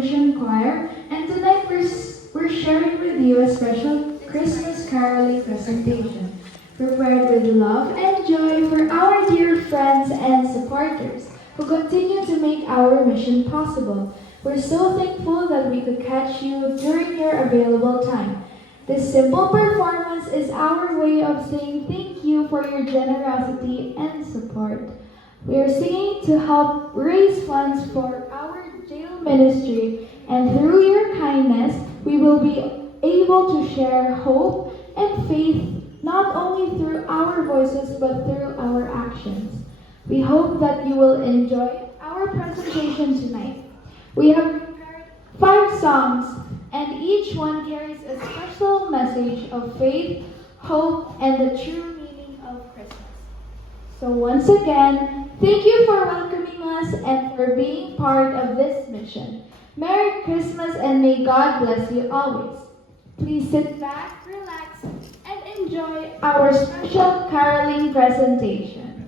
Resolution Choir, and tonight we're sharing with you a special Christmas caroling presentation, prepared with love and joy for our dear friends and supporters who continue to make our mission possible. We're so thankful that we could catch you during your available time. This simple performance is our way of saying thank you for your generosity and support. We are singing to help raise funds for our jail ministry, and through your kindness, we will be able to share hope and faith not only through our voices but through our actions. We hope that you will enjoy our presentation tonight. We have prepared 5 songs, and each one carries a special message of faith, hope, and the true meaning of Christmas. So once again, thank you for welcoming us and for being part of this mission. Merry Christmas and may God bless you always. Please sit back, relax, and enjoy our special caroling presentation.